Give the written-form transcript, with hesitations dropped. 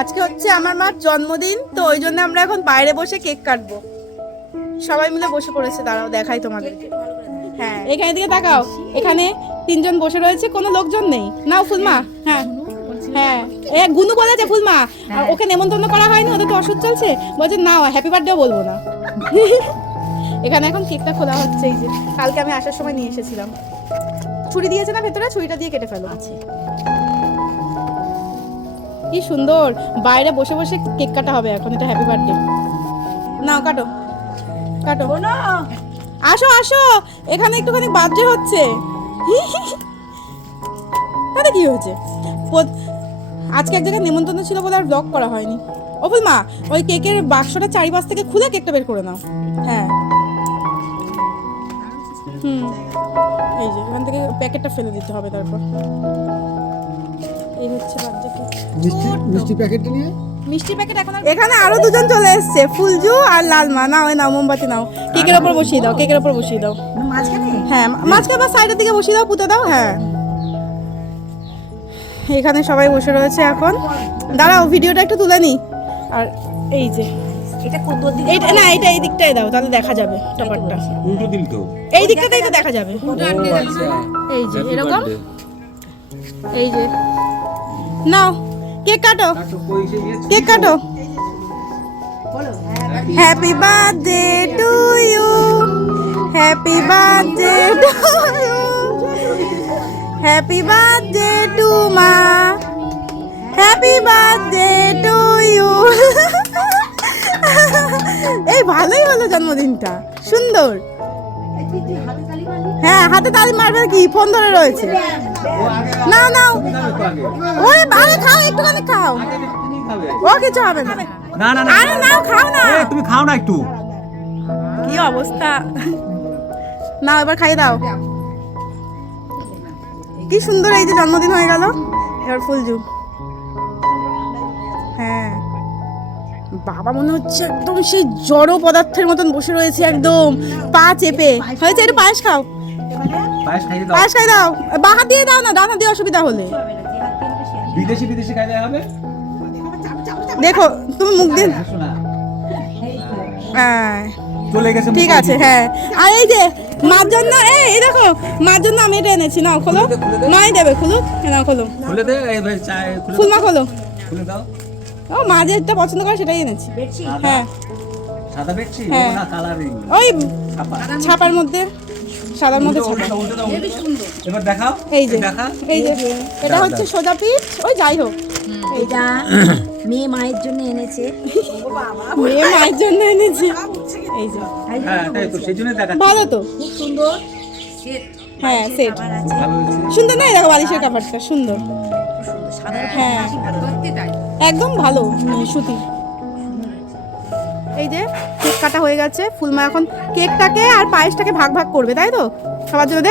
আজকে হচ্ছে আমার মার জন্মদিন, তো ওই জন্য আমরা এখন বাইরে বসে কেক কাটবো। সবাই মিলে বসে পড়েছে, দাঁড়াও দেখাই তোমাদেরকে। হ্যাঁ, এখানে দিকে তাকাও, এখানে 3 জন বসে রয়েছে, কোনো লোকজন নেই। নাও ফুলমা। হ্যাঁ হ্যাঁ, এ গুনু বলেছে ফুলমা ওকে নেমন্তন্ন করা হয়নি, ওদের তো ওষুধ চলছে, বলছে না হ্যাপি বার্থডেও বলবো না। এখানে এখন কেকটা খোলা হচ্ছে। এই যে কালকে আমি আসার সময় নিয়ে এসেছিলাম। ছুরি দিয়েছে না ভেতরে, ছুরিটা দিয়ে কেটে ফেলো। আছে কি সুন্দর, বাইরে বসে বসে কেক কাটা হবে এখন। এটা হ্যাপি বার্থডে। নাও কাটো কাটো। আসো আসো, এখানে একটুখানি বার্থডে হচ্ছে। তাহলে কি হয়েছে, আজকে এক জায়গায় নেমন্তন্ন ছিল বলে আর ব্লগ করা হয়নি। ও ফুলমা, ওই কেকের বাক্সটা চারিপাশ থেকে খুলে কেকটা বের করে নাও। হ্যাঁ এই যে এখান থেকে প্যাকেটটা ফেলে দিতে হবে। তারপর এই হচ্ছে বার্থডে কেক। মিষ্টি প্যাকেটটা নিয়ে, মিষ্টি প্যাকেট এখন এখানে আরো 2 জন চলে এসেছে, ফুলজু আর লালমা। নাও নাও মোমবাতি নাও, কেকের উপর বসিয়ে দাও, কেকের উপর বসিয়ে দাও মাঝখানে। হ্যাঁ মাঝখানে বা সাইডের দিকে বসিয়ে দাও, পুঁতে দাও। হ্যাঁ এখানে সবাই বসে রয়েছে এখন। দাঁড়াও ভিডিওটা একটু তুলে নি। আর এই যে এটা কত দিক, এটা না এটা এই দিকটাই দাও, তাহলে দেখা যাবে টপারটা। উল্টো দিল তো, এই দিকটাতেই তো দেখা যাবে। এই যে এরকম, এই যে নাও কেক কাটো, কেক কাটো। Happy birthday to you, happy birthday to you, happy birthday to মা, হ্যাপি বার্থডে টু ইউ। এই ভালোই হলো জন্মদিনটা, সুন্দর। হ্যাঁ হাতে তালি মারবে কি, ফোন ধরে রয়েছে। নাও নাও, ওই আরে খাও, একটুখানি খাও, ও কিছু হবে না। না না না, আরে নাও খাও না, তুমি খাও না একটু। কি অবস্থা, নাও এবার খাইয়ে দাও। কি সুন্দর, এই যে জন্মদিন হয়ে গেল। এবার ফুলজু। হ্যাঁ বাবা মনে হচ্ছে একদম সেই জড় পদার্থের মতন বসে রয়েছে, একদম পা চেপে। হয়েছে, একটু পায়েস খাও, পায়েস খাই দাও। বাহাত দিয়ে দাও না, ডান হাত দিয়ে অসুবিধা হলে। বিদেশি বিদেশি খাইতে হবে। দেখো তুমি মুখ দিয়ে চলে গেছে, ঠিক আছে। হ্যাঁ আর এই যে মার জন্য, এই দেখো মার জন্য আমি এটা এনেছি, নাও খোলো। মাই দেবে, খুলুক। নাও খোলো, খুলে দে। এই ভাই চা খুলে ফুলমা খোলো। খুলে দাও। ও মা যেটা পছন্দ করে সেটাই এনেছি। হ্যাঁ সাদা বেডশিট হ্যাঁ। না কালারিং, ওই ছাপা ছাপার মধ্যে, সাদার মধ্যে ছাপা। এবার দেখাও, এই যে দেখা। এই যে এটা হচ্ছে সোজা পিঠ। ওই যাই হোক, এটা মেয়ে মায়ের জন্য এনেছে, মেয়ে মায়ের জন্য এনেছি। এই যে হ্যাঁ তাই তো, সেই জন্য দেখা। ভালো তো, খুব সুন্দর সেট। হ্যাঁ সেট আবার আছে ভালো হয়েছে। সুন্দর না, দেখো বালিশের কাপড়টা সুন্দর। সাদা, হ্যাঁ একদম ভালো সুতি। এই যে কেক কাটা হয়ে গেছে, ফুলমা এখন কেকটাকে আর পায়েসটাকে ভাগ ভাগ করবে, তাই তো সবার জন্য।